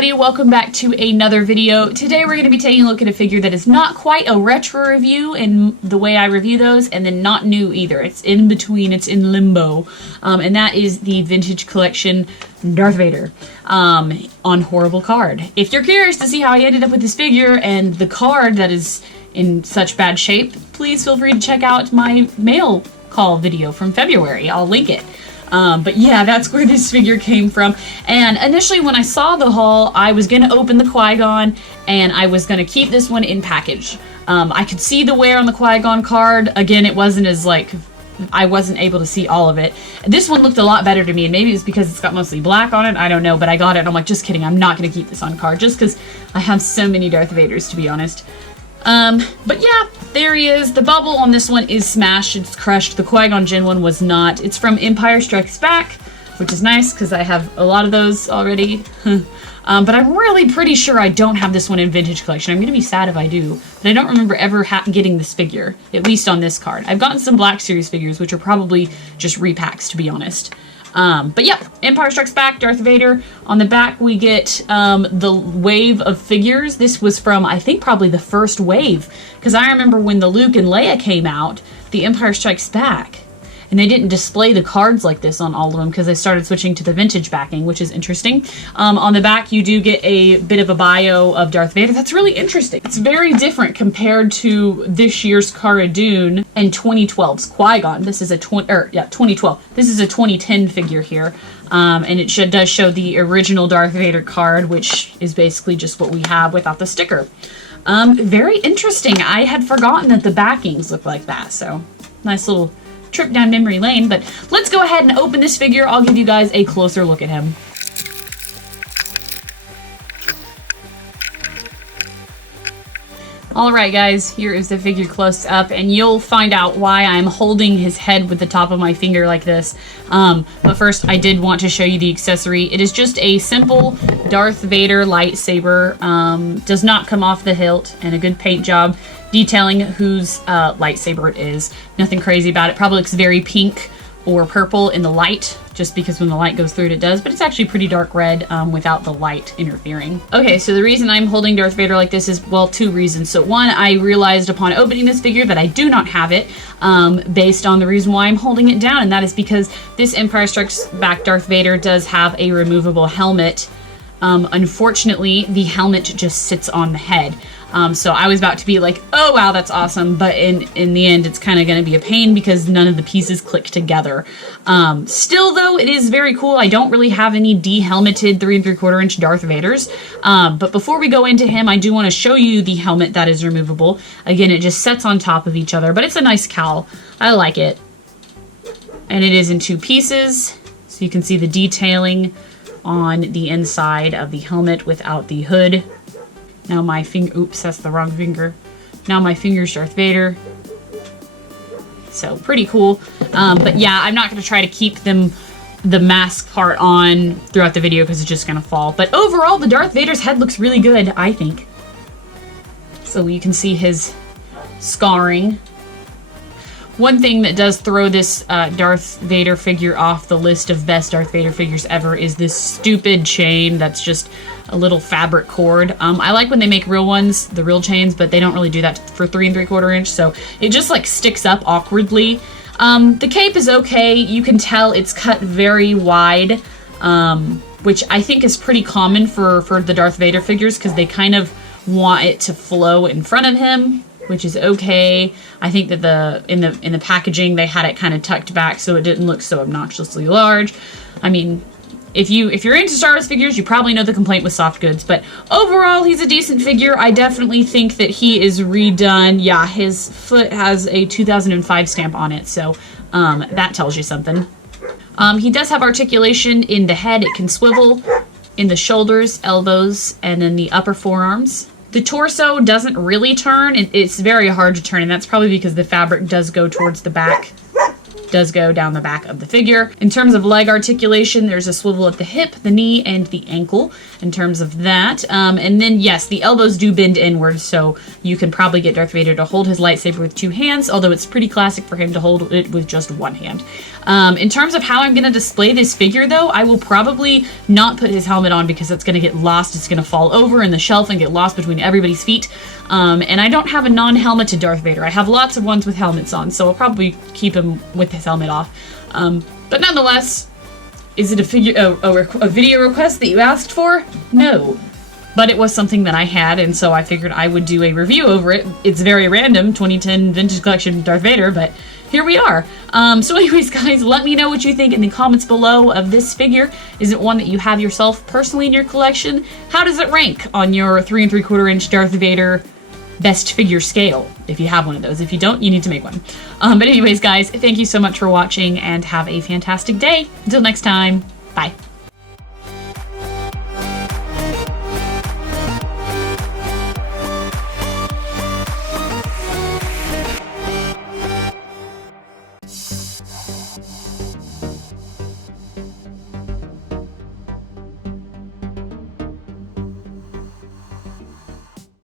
everybody, welcome back to another video. Today we're going to be taking a look at a figure that is not quite a retro review in the way I review those, and then not new either. It's in between, it's in limbo, and that is the Vintage Collection Darth Vader on Horrible Card. If you're curious to see how I ended up with this figure and the card that is in such bad shape, please feel free to check out my mail call video from February. I'll link it. But yeah, that's where this figure came from. And initially when I saw the haul, I was going to open the Qui-Gon and I was going to keep this one in package. I could see the wear on the Qui-Gon card. Again, it wasn't as like, I wasn't able to see all of it. This one looked a lot better to me, and maybe it's because it's got mostly black on it. I don't know, but I got it and I'm like, just kidding, I'm not going to keep this on card just because I have so many Darth Vaders, to be honest. But yeah, there he is. The bubble on this one is smashed, it's crushed. The Qui-Gon Jinn one was not. It's from Empire Strikes Back, which is nice because I have a lot of those already. But I'm really pretty sure I don't have this one in Vintage Collection. I'm going to be sad if I do, but I don't remember ever getting this figure, at least on this card. I've gotten some Black Series figures, which are probably just repacks, to be honest. But yeah, Empire Strikes Back, Darth Vader. On the back we get the wave of figures. This was from, I think, probably the first wave, because I remember when the Luke and Leia came out, the Empire Strikes Back, and they didn't display the cards like this on all of them because they started switching to the vintage backing, which is interesting. On the back you do get a bit of a bio of Darth Vader. That's really interesting. It's very different compared to this year's Cara Dune and 2012's Qui-Gon. This is a 2012. This is a 2010 figure here. And it does show the original Darth Vader card, which is basically just what we have without the sticker. Very interesting. I had forgotten that the backings look like that, so nice little trip down memory lane. But let's go ahead and open this figure. I'll give you guys a closer look at him. Alright guys, here is the figure close up, and you'll find out why I'm holding his head with the top of my finger like this. But first I did want to show you the accessory. It is just a simple Darth Vader lightsaber. Does not come off the hilt, and a good paint job detailing whose lightsaber it is. Nothing crazy about it. Probably looks very pink or purple in the light, just because when the light goes through it, it does, but it's actually pretty dark red without the light interfering. Okay, so the reason I'm holding Darth Vader like this is, well, two reasons. So one, I realized upon opening this figure that I do not have it, based on the reason why I'm holding it down, and that is because this Empire Strikes Back Darth Vader does have a removable helmet. Unfortunately, the helmet just sits on the head. So I was about to be like, oh wow, that's awesome, but in the end it's kind of going to be a pain because none of the pieces click together. Still though, it is very cool. I don't really have any de-helmeted 3 3/4 inch Darth Vaders, but before we go into him, I do want to show you the helmet that is removable. Again, it just sets on top of each other, but it's a nice cowl. I like it. And it is in 2 pieces, so you can see the detailing on the inside of the helmet without the hood. Now my finger, oops, that's the wrong finger. Now my finger's Darth Vader. So pretty cool. But yeah, I'm not going to try to keep the mask part on throughout the video because it's just going to fall. But overall, the Darth Vader's head looks really good, I think. So you can see his scarring. One thing that does throw this Darth Vader figure off the list of best Darth Vader figures ever is this stupid chain that's just a little fabric cord. I like when they make real ones, the real chains, but they don't really do that for 3 3/4 inch, so it just like sticks up awkwardly. The cape is okay. You can tell it's cut very wide, which I think is pretty common for the Darth Vader figures because they kind of want it to flow in front of him, which is okay. I think that in the packaging they had it kind of tucked back so it didn't look so obnoxiously large. I mean, if you're into Star Wars figures, you probably know the complaint with soft goods, but overall he's a decent figure. I definitely think that he is redone. Yeah, his foot has a 2005 stamp on it, so that tells you something. He does have articulation in the head. It can swivel in the shoulders, elbows, and then the upper forearms. The torso doesn't really turn. It's very hard to turn, and that's probably because the fabric does go towards the back. does go down the back of the figure. In terms of leg articulation, there's a swivel at the hip, the knee, and the ankle in terms of that. And then, yes, the elbows do bend inward, so you can probably get Darth Vader to hold his lightsaber with 2 hands, although it's pretty classic for him to hold it with just 1 hand. In terms of how I'm going to display this figure, though, I will probably not put his helmet on because it's going to get lost. It's going to fall over in the shelf and get lost between everybody's feet. And I don't have a non-helmeted Darth Vader. I have lots of ones with helmets on, so I'll probably keep him with his helmet off. But nonetheless, is it a video request that you asked for? No. But it was something that I had, and so I figured I would do a review over it. It's very random, 2010 Vintage Collection Darth Vader, but here we are. So anyways, guys, let me know what you think in the comments below of this figure. Is it one that you have yourself personally in your collection? How does it rank on your 3 3/4 inch Darth Vader best figure scale, if you have one of those? If you don't, you need to make one. But anyways, guys, thank you so much for watching, and have a fantastic day. Until next time, bye.